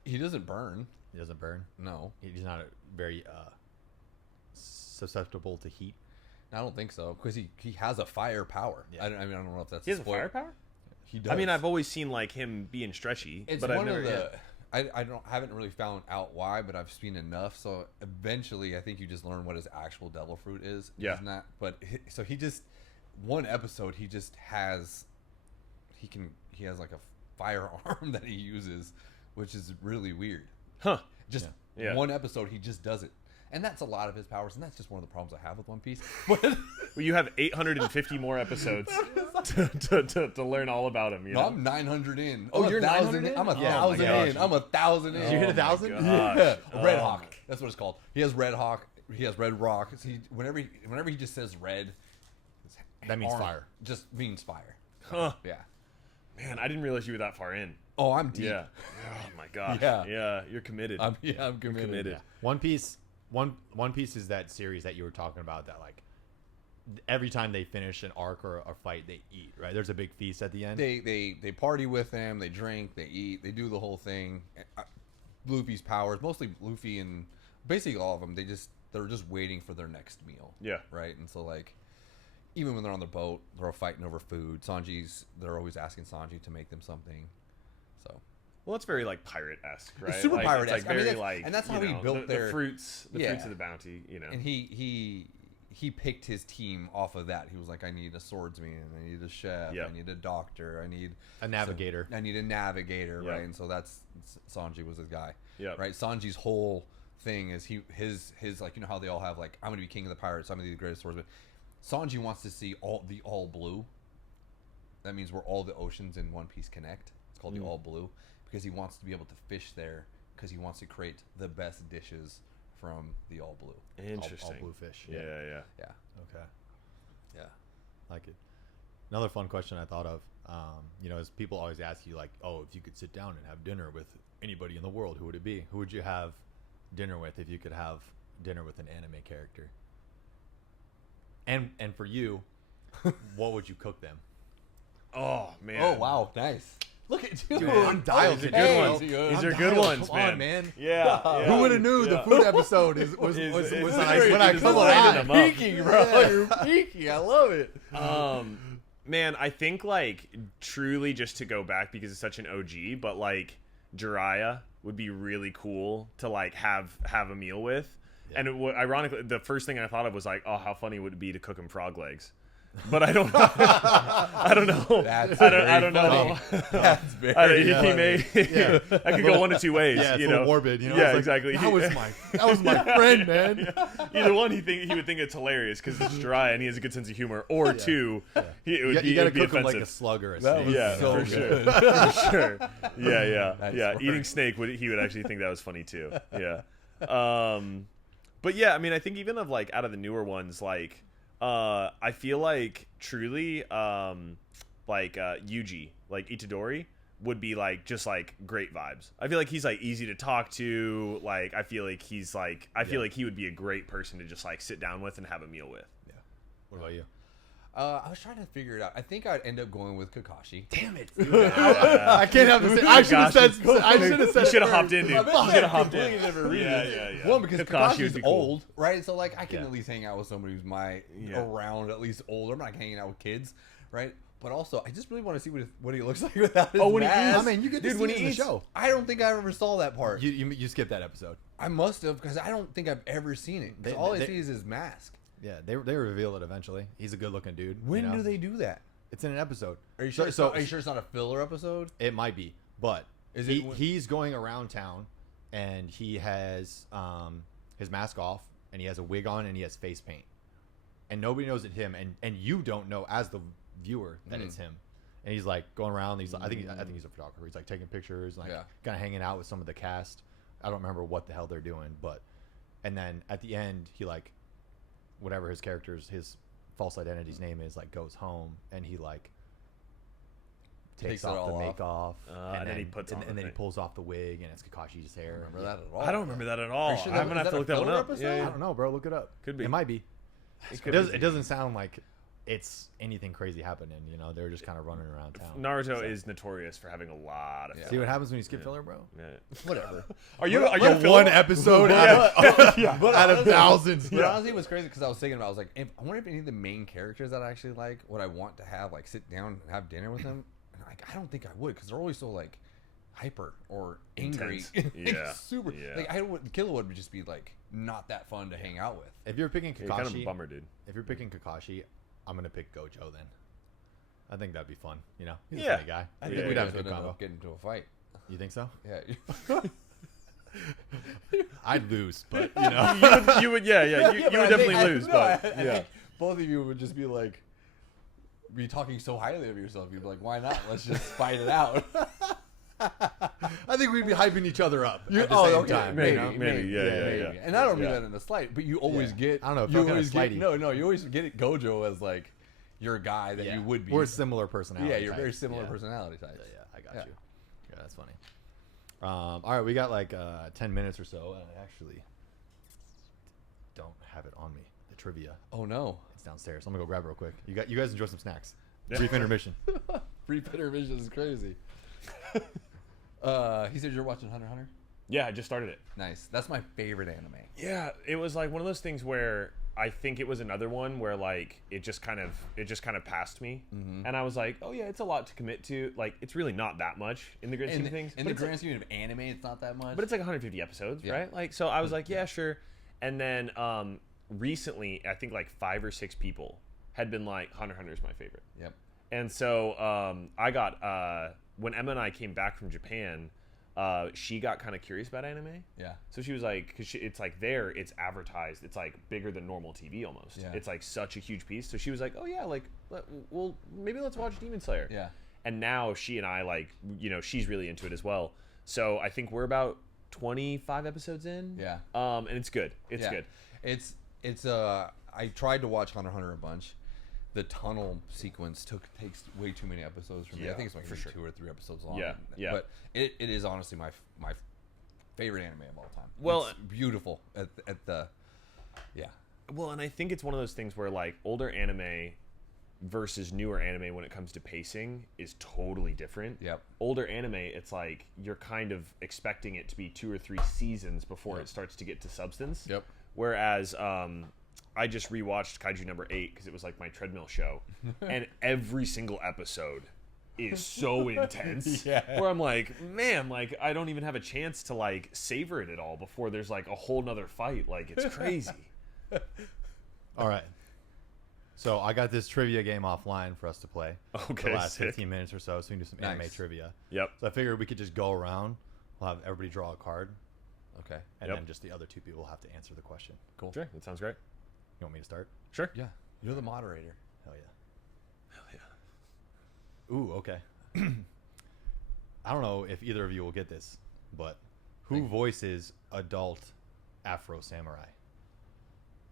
he doesn't burn. he doesn't burn. No, He's not very susceptible to heat. I don't think so, because he has a fire power. Yeah. I don't know if that's He has a firepower? He does. I mean, I've always seen like him being stretchy, It's but one I've never. of the. I haven't really found out why, but I've seen enough. So eventually, I think you just learn what his actual devil fruit is. Yeah. He's not, but so he just one episode he just has. He has like a firearm that he uses, which is really weird. Huh. Just Yeah. one episode he just does it. and that's a lot of his powers, and that's just one of the problems I have with One Piece. But Well, you have 850 more episodes to learn all about him. You know? no, I'm 900 in. Oh, I'm you're 1,000 900 in? I'm a Yeah, 1,000 gosh. in. I'm 1,000 in. Did you hit 1,000? gosh. Yeah, Red Oh Hawk. my- That's what it's called. He has Red Hawk. He has Red Rock. Whenever he just says red, his That means arm fire. Just means fire. Huh. Yeah. Man, I didn't realize you were that far in. Oh, I'm deep. Yeah. Oh my gosh. Yeah. Yeah, you're committed. I'm committed. committed. Yeah. One Piece is that series that you were talking about that like every time they finish an arc or a fight they eat, right? There's a big feast at the end. They party with him. They drink. They eat. They do the whole thing. Luffy's powers, mostly Luffy and basically all of them. They're just waiting for their next meal. Yeah. Right. And so like, even when they're on the boat, they're all fighting over food. They're always asking Sanji to make them something. So. Well, it's very like pirate-esque, right? It's super like, pirate-esque. It's like I mean, very that's- like, and that's how you he know, built the their- fruits, Yeah. fruits of the bounty. You know. And he picked his team off of that. He was like, I need a swordsman, I need a chef, Yep. I need a doctor, I need A navigator. I need a navigator, Yep. right? And so that's Sanji was his guy, Yep. right? Sanji's whole thing is his like, you know how they all have like, I'm gonna be king of the pirates, I'm gonna be the greatest swordsman. Sanji wants to see all blue. That means where all the oceans in One Piece connect. It's called the all blue because he wants to be able to fish there because he wants to create the best dishes from the all blue. Interesting. All blue fish. Yeah, yeah. Yeah. Okay. Yeah. Like it. Another fun question I thought of, is people always ask you like, oh, if you could sit down and have dinner with anybody in the world, who would it be? Who would you have dinner with if you could have dinner with an anime character? And for you, what would you cook them? Oh man. Oh wow, nice. Look at you. Dude, I'm dialed These are in. good Hey, ones. These These are are good dialed. ones, Come man. on, man. Yeah. Who would have knew the food episode was Is nice when I just come lighting on? them up. Peaking, bro. You're peaking. I love it. Man, I think like truly just to go back because it's such an OG, but like Jiraiya would be really cool to like have a meal with. Yeah. And ironically, the first thing I thought of was like, oh, how funny would it be to cook him frog legs? But I don't. I don't know. That's I don't know. That's very He funny. may. Yeah. I could go one of two ways. Yeah, it's you a little know, morbid. You know, Yeah, It's like, exactly. That was my friend, man. Either one, he would think it's hilarious because it's dry and he has a good sense of humor. Or two, it would You got to be cook him offensive. like a slug or a That snake. was Yeah, so for sure. good. For sure. Yeah. That's Yeah. Eating smart. snake he would actually think that was funny too. Yeah. But yeah, I mean, I think even of like out of the newer ones, like I feel like truly Yuji, like Itadori would be like just like great vibes. I feel like he's like easy to talk to. Like I feel like he's like feel like he would be a great person to just like sit down with and have a meal with. Yeah. What about you? I was trying to figure it out. I think I'd end up going with Kakashi. Damn it! I can't have this. I should have said. I should have said. You should have hopped in, dude. You Fuck. should have hopped in. Completely Yeah. One, because Kakashi would Kakashi's be cool. old, right? So like I can Yeah. at least hang out with somebody who's Yeah. around at least older. I'm not hanging out with kids, right? But also, I just really want to see what he looks like without his when he mask. eats. I mean, you get to Dude, see when it he in the eats, show. I don't think I ever saw that part. You skipped that episode. I must have, because I don't think I've ever seen it. 'Cause all I see is his mask. Yeah, they reveal it eventually. He's a good looking dude. When you know? do they do that? It's in an episode. Are you sure? So are you sure it's not a filler episode? it might be, but Is he, it when- he's going around town, and he has his mask off, and he has a wig on, and he has face paint, and nobody knows it's him, and you don't know as the viewer that it's him. And he's like going around. He's like, I think he's a photographer. He's like taking pictures, like Yeah. kind of hanging out with some of the cast. I don't remember what the hell they're doing, but and then at the end, he like whatever his character's false identity's name is, like goes home and he like takes Takes it off all the off. make-off, and then he puts on and the then he thing. pulls off the wig, and it's Kakashi's hair. Remember that at all? I don't remember that at all. Are you sure I'm that- gonna is have to that a look that one filler up. episode? I Yeah, don't know, bro. Look it up. Could be. It might be. It It doesn't sound like it's anything crazy happening. You know, they're just kind of running around town. Naruto is notorious for having a lot of. Yeah. See what happens when you skip filler, bro? Yeah. Whatever. Are you a The filler? one episode out of thousands. But honestly, it was crazy because I was thinking about. I was like, I wonder if any of the main characters that I actually like would I want to have like sit down and have dinner with them. And like, I don't think I would because they're always so like hyper or angry. Intense. Like, Yeah. super. Yeah. Like I would Killer would just be like not that fun to hang out with. If you're picking You're kind of a Kakashi, bummer, dude. if you're picking Kakashi, I'm gonna pick Gojo then. I think that'd be fun. You know, he's Yeah. a funny guy. I Yeah, think We'd we'd have have a to good end combo. up getting into a fight. You think so? Yeah. I'd lose, but you would definitely lose. I But think both of you would just be talking so highly of yourself. You'd be like, why not? Let's just fight it out. I think we'd be hyping each other up at the same time. Maybe. And I don't mean that in the slight, but you always get. I don't know. If You I'm always kinda get slidey. you always get it Gojo as like your guy that you would be. We're similar personality. Yeah, you're very types. similar personality types. Yeah, I got you. Yeah, that's funny. All right, we got like 10 minutes or so, and I actually don't have it on me. The trivia. Oh no! It's downstairs. I'm gonna go grab it real quick. You guys enjoy some snacks. Brief intermission. Brief intermission is crazy. He said you're watching Hunter x Hunter. yeah, I just started it. Nice. That's my favorite anime. Yeah, it was like one of those things where I think it was another one where like it just kind of passed me, and I was like, oh yeah, it's a lot to commit to. Like it's really not that much in the grand scheme of things. In the grand scheme of anime, it's not that much. But it's like 150 episodes, right? Like so, I was like, yeah, sure. And then recently, I think like 5 or 6 people had been like, Hunter x Hunter is my favorite. Yep. And so I got when Emma and I came back from Japan, she got kind of curious about anime. Yeah. So she was like, because it's like there, it's advertised, it's like bigger than normal TV almost. Yeah. It's like such a huge piece. So she was like, oh yeah, like, well, maybe let's watch Demon Slayer. Yeah. And now she and I like, she's really into it as well. So I think we're about 25 episodes in. Yeah. And it's good. It's good. It's I tried to watch Hunter x Hunter a bunch. The tunnel sequence takes way too many episodes for me. Yeah, I think it's like for sure. 2 or 3 episodes long. Yeah. But it is honestly my favorite anime of all time. Well, it's beautiful at the Well, and I think it's one of those things where like older anime versus newer anime when it comes to pacing is totally different. Yep. Older anime, it's like you're kind of expecting it to be 2 or 3 seasons before it starts to get to substance. Yep. Whereas I just rewatched Kaiju number 8 because it was like my treadmill show, and every single episode is so intense. Yeah. Where I'm like, man, like I don't even have a chance to like savor it at all before there's like a whole nother fight. Like it's crazy. All right. So I got this trivia game offline for us to play. Okay, For the last sick. 15 minutes or so we can do some anime trivia. Yep. So I figured we could just go around. We'll have everybody draw a card, Okay. and Yep. then just the other 2 people will have to answer the question. Cool. Sure, that sounds great. You want me to start? Sure. Yeah. You're the moderator. Hell yeah. Ooh, okay. I don't know if either of you will get this, but who voices adult Afro Samurai?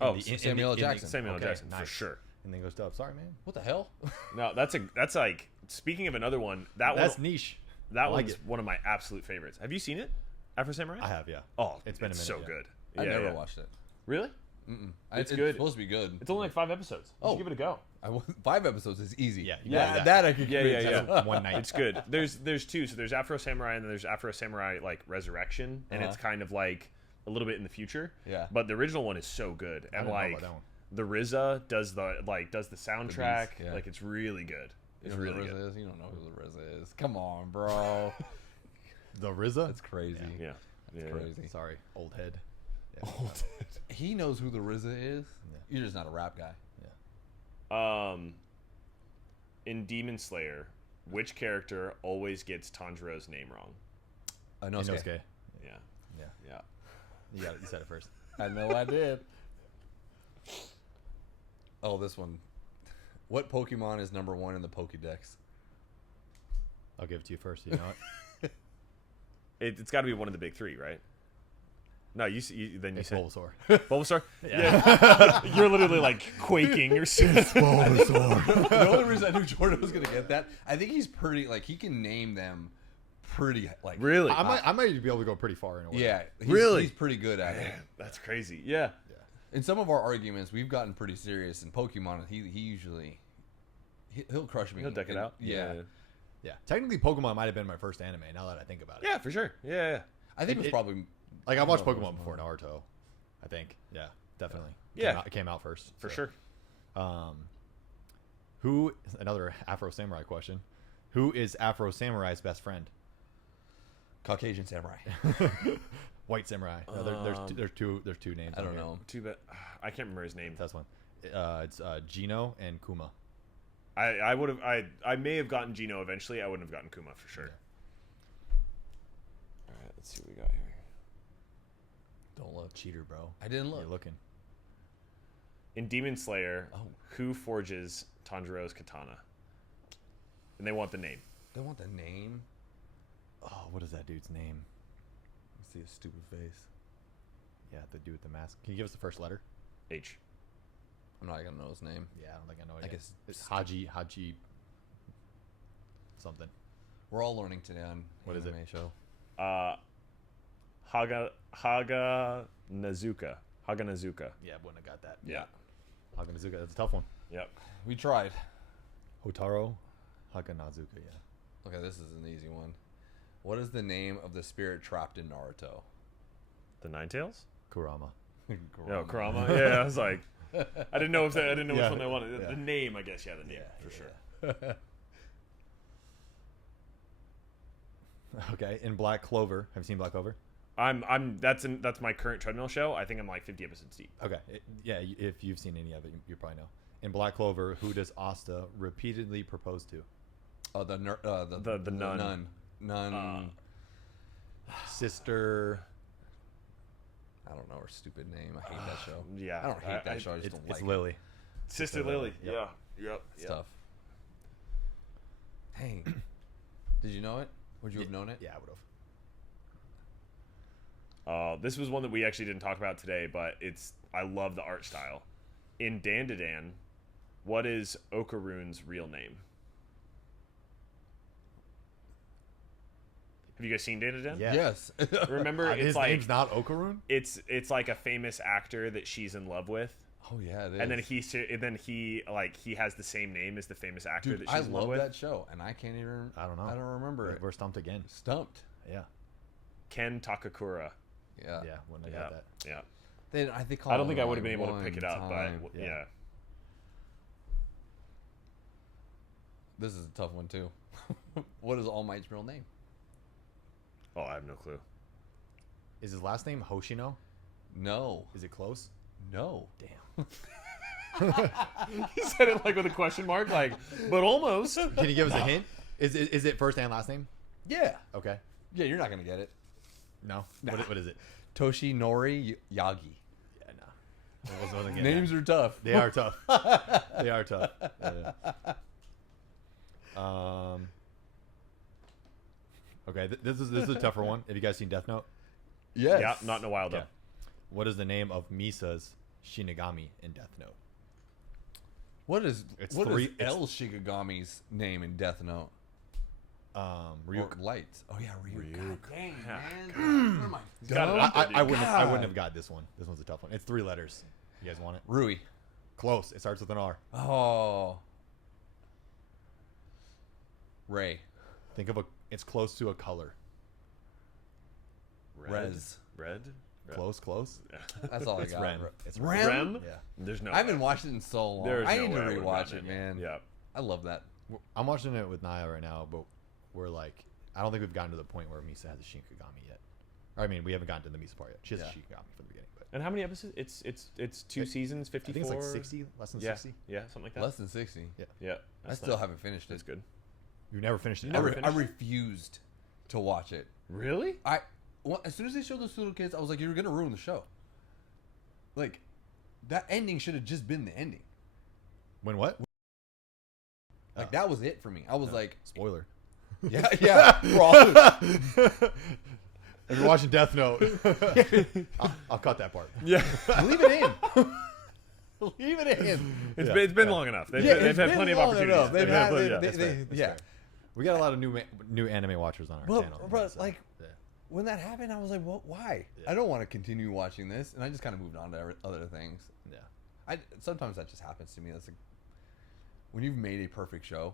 Oh, Samuel L. Jackson. Samuel L. Okay, Jackson for nice. sure. And then goes up. Sorry, man. What the hell? No, that's like speaking of another one. That's niche. That I like one's it. one of my absolute favorites. Have you seen it? Afro Samurai? I have, yeah. Oh, It's been a minute, so yeah. good. I Yeah, never yeah. watched it. Really? It's good. supposed to be good. It's only like 5 episodes. You should give it a go. 5 episodes is easy. Yeah, you yeah, got that I could Yeah, commit yeah, to. yeah. One night. It's good. There's 2. So there's Afro Samurai and then there's Afro Samurai like Resurrection, and it's kind of like a little bit in the future. Yeah. But the original one is so good, and didn't know like about that one. the RZA does the soundtrack. yeah. Like it's really good. You It's know who really the good. RZA is? You don't know who the RZA is. Come on, bro. The RZA? That's crazy. Yeah. That's Yeah. crazy. Sorry, old head. Yeah. He knows who the RZA is. Yeah. You're just not a rap guy. In Demon Slayer, which character always gets Tanjiro's name wrong? Inosuke. Yeah. Yeah. Yeah. You got it. You said it first. I know I did. Oh, this one. What Pokemon is number 1 in the Pokédex? I'll give it to you first. You know it. It's got to be one of the big 3, right? No, then you It's said Bulbasaur. Bulbasaur. Yeah. You're literally like quaking. You're Bulbasaur. The only reason I knew Jordan was gonna get that, I think he's pretty he can name them pretty Really? I might be able to go pretty far in a way. Yeah, Really? he's pretty good at it. That's crazy. Yeah. In some of our arguments, we've gotten pretty serious in Pokemon. He usually he'll crush me. He'll deck it out. Yeah. Yeah. Technically, Pokemon might have been my first anime. Now that I think about it. Yeah, for sure. Yeah. I think it was probably Like I watched No, Pokemon before Naruto. I think. Yeah. Definitely. Yeah. It came out first. For so. sure. Who? Another Afro Samurai question. Who is Afro Samurai's best friend? Caucasian samurai. White Samurai. No, there's two names. I don't on here. know. Too bad. I can't remember his name. That's one. It's Gino and Kuma. I would have. I may have gotten Gino eventually. I wouldn't have gotten Kuma for sure. All right. Let's see what we got here. Don't cheater, bro. I didn't look. You're looking. In Demon Slayer, Oh. who forges Tanjiro's katana? And they want the name. They want the name. Oh, what is that dude's name? Let's see his stupid face. Yeah, the dude with the mask. Can you give us the first letter? H. I'm not gonna know his name. Yeah, I don't think I know it. I yet. guess It's Haji something. we're all learning today on What is it? anime show. Haga Nazuka. Yeah, I wouldn't have got that. Yeah. Haganazuka, that's a tough one. Yep. We tried. Hotaro Haganazuka, yeah. Okay, this is an easy one. What is the name of the spirit trapped in Naruto? The Ninetales? Kurama. No, Kurama. Yeah, I was like, I didn't know which Yeah. one they wanted. Yeah. The name, I guess. Yeah, the name for sure. Okay, in Black Clover. Have you seen Black Clover? That's my current treadmill show. I think I'm like 50 episodes deep. Okay, if you've seen any of it, you probably know. In Black Clover, who does Asta repeatedly propose to? Oh, the nun. Nun. Sister. I don't know her stupid name. I hate that show. Yeah, I don't hate that show. I just don't It's like it. Lily. Sister Lily. Yep. Yep. It's tough. Dang. Did you know it? Would you have known it? Yeah, I would have. This was one that we actually didn't talk about today, but I love the art style. In Dandadan, what is Okarune's real name? Have you guys seen Dandadan? Yeah. Yes. Remember, it's his like name's not Okarun? it's like a famous actor that she's in love with, Oh yeah, it is. and then he has the same name as the famous actor Dude, that she's I in love love with. that show, and I can't even. I don't know. I don't remember it. We're stumped again. Stumped. Yeah. Ken Takakura. Yeah. Yeah, wouldn't have Yeah, got that. yeah. They I don't think I would have been able to pick it up, but Yeah. yeah. This is a tough one too. What is All Might's real name? Oh, I have no clue. Is his last name Hoshino? No. Is it close? No. Damn. He said it like with a question mark, like, but almost. Can you give us a hint? Is it first and last name? Yeah. Okay. Yeah, you're not gonna get it. No. Nah. What is it? Toshinori Yagi. Yeah, no. Wasn't getting Names that. are tough. They are tough. They are tough. Yeah. Okay, this is a tougher one. Have you guys seen Death Note? Yes. Yeah, not in a while though. Yeah. What is the name of Misa's Shinigami in Death Note? What is It's what three- is El Shigagami's name in Death Note? Ryuk. Or Lights. Oh yeah, Ryuk. God dang, Yeah. man. What am I got it dumb? up. I wouldn't God. have got this one. This one's a tough one. It's 3 letters. You guys want it? Rui. Close. It starts with an R. Oh. Ray. Think of it's close to a color. Rez. Red. Close. That's all I It's got. Rem. It's Rem? Rem. Yeah. There's no. I haven't watched it in so long. There's I no need way to I would've rewatch gotten it, it. man. Yeah. I love that. I'm watching it with Naya right now, but we're like, I don't think we've gotten to the point where Misa has a Shinigami yet. Or, I mean, we haven't gotten to the Misa part yet. She has a Yeah. Shinigami from the beginning, but And how many episodes? It's 2 seasons, 54. I think it's like 60, less than Yeah, 60. yeah, something like that. Less than 60. Yeah, I still haven't finished That's it. good. You've never finished it. You never ever? I refused to watch it. Really? As soon as they showed those little kids, I was like, "You're gonna ruin the show." Like, that ending should have just been the ending. When what? Like that was it for me. I was like, Spoiler. yeah, bro. If you're watching Death Note, I'll cut that part. Yeah. Leave it in. Leave it in. It's been long enough. They've It's had been plenty of long opportunities. enough. They've had plenty- yeah. That's fair. That's Yeah. fair. We got a lot of new anime watchers on our channel. But so, like, yeah. when that happened, I was like, "Well, why? Yeah. I don't want to continue watching this," and I just kind of moved on to other things. Yeah. Sometimes that just happens to me. That's like when you've made a perfect show,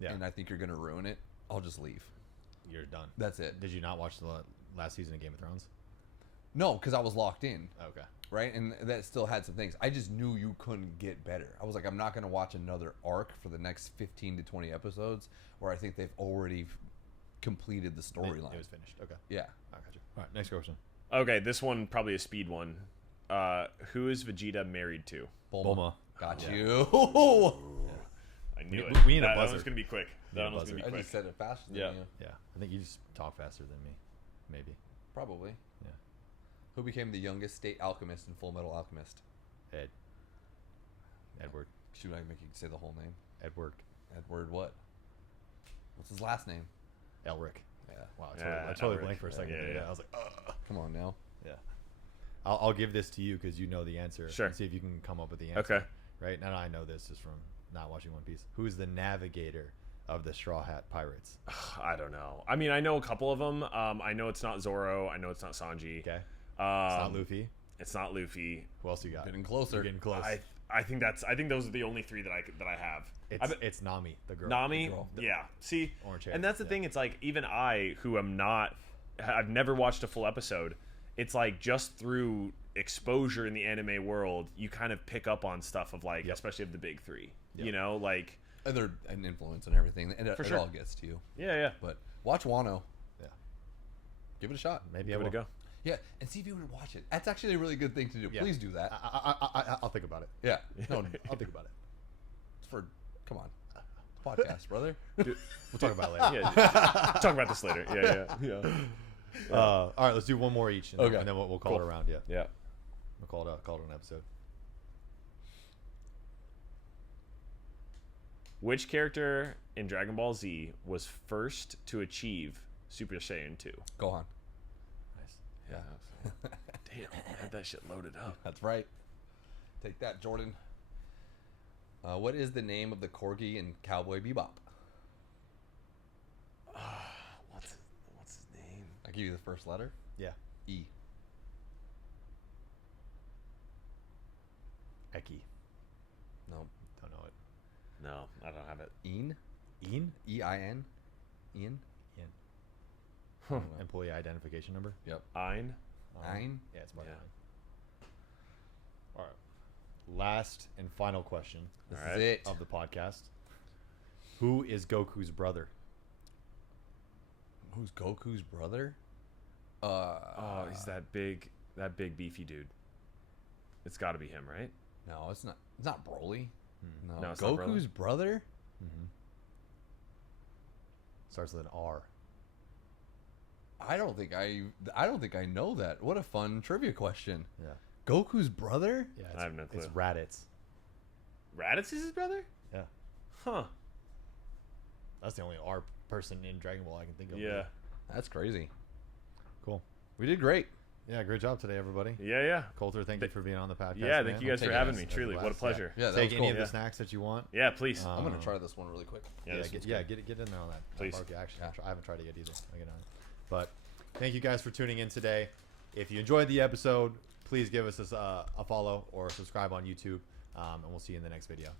Yeah. and I think you're gonna ruin it. I'll just leave. You're done. That's it. Did you not watch the last season of Game of Thrones? No, because I was locked in, Okay. right? And that still had some things. I just knew you couldn't get better. I was like, I'm not gonna watch another arc for the next 15 to 20 episodes where I think they've already completed the storyline. It was finished. Okay. Yeah. I got you. All right. Next question. Okay, this one probably a speed one. Who is Vegeta married to? Bulma. Got Yeah. you. I knew We- it. we need a That buzzer. one's gonna be quick. Need a That one's buzzer. gonna be I quick. just said it faster than Yeah. you. Yeah. I think you just talk faster than me. Maybe. Probably. Who became the youngest state alchemist in Full Metal Alchemist? Edward. Should I make you say the whole name? Edward. Edward what? What's his last name? Elric. Yeah. Wow, Yeah, I totally Elric. blanked for a second. Yeah, Yeah, yeah. I was like, ugh. Come on now. Yeah. I'll give this to you because you know the answer. Sure. And see if you can come up with the answer. Okay. Right? Now I know this just from not watching One Piece. Who's the navigator of the Straw Hat Pirates? I don't know. I mean, I know a couple of them. I know it's not Zoro. I know it's not Sanji. Okay. It's Um, not Luffy. It's not Luffy. Who else you got? Getting closer. You're getting close. I think those are the only three that I have. It's Nami, the girl. Nami, the girl. yeah. See, Orange hair, and that's the yeah. thing. It's like even I, who am not, I've never watched a full episode. It's like just through exposure in the anime world, you kind of pick up on stuff of like, Yep. especially of the big three. Yep. You know, like And they're an influence and everything. And it, For it sure. all gets to you. yeah. But watch Wano. Yeah. Give it a shot. Maybe Give I it will. a go. Yeah, and see if you would watch it. That's actually a really good thing to do. Yeah. Please do that. I'll think about it. Yeah. No, I'll think about it. it's for come on. Podcast, brother. We'll talk about it later. Yeah, talk about this later. Yeah. All right, let's do one more each, and Okay. then we'll call Cool. it around. Yeah. Yeah. We'll call it an episode. Which character in Dragon Ball Z was first to achieve Super Saiyan 2? Go on. Nice. Yeah. Damn, I had that shit loaded up. That's right. Take that, Jordan. What is the name of the corgi in Cowboy Bebop? What's his name? I give you the first letter. Yeah. E. Eki. No. Don't know it. No, I don't have it. Een. Ian? E-I-N. Ian. Ian. Huh. Employee identification number? Yep. Ein? Ein. Yeah, it's about Yeah. 9. All right. Last and final question This All right. is it. of the podcast. Who is Goku's brother? Who's Goku's brother? Oh, he's that big beefy dude. It's got to be him, right? No, it's not. It's not Broly. No, No, it's not Broly. Goku's brother. Mm-hmm. Starts with an R. I don't think I know that. What a fun trivia question. Yeah. Goku's brother? Yeah. I have no clue. It's Raditz. Raditz is his brother? Yeah. Huh. That's the only R person in Dragon Ball I can think of. Yeah. That's crazy. Cool. We did great. Yeah, great job today, everybody. Yeah. Coulter, thank you for being on the podcast. Yeah, man. thank you guys for take it having as- me. as a Truly, what a blast. pleasure. Yeah, that Take was any cool. of the Yeah. snacks that you want. Yeah, please. I'm gonna try this one really quick. Yeah, this one's good. Get in there on that. Please. Barbecue. Actually, Yeah. I haven't tried it yet either. I'll get on it. But thank you guys for tuning in today. If you enjoyed the episode, please give us a follow or subscribe on YouTube, and we'll see you in the next video.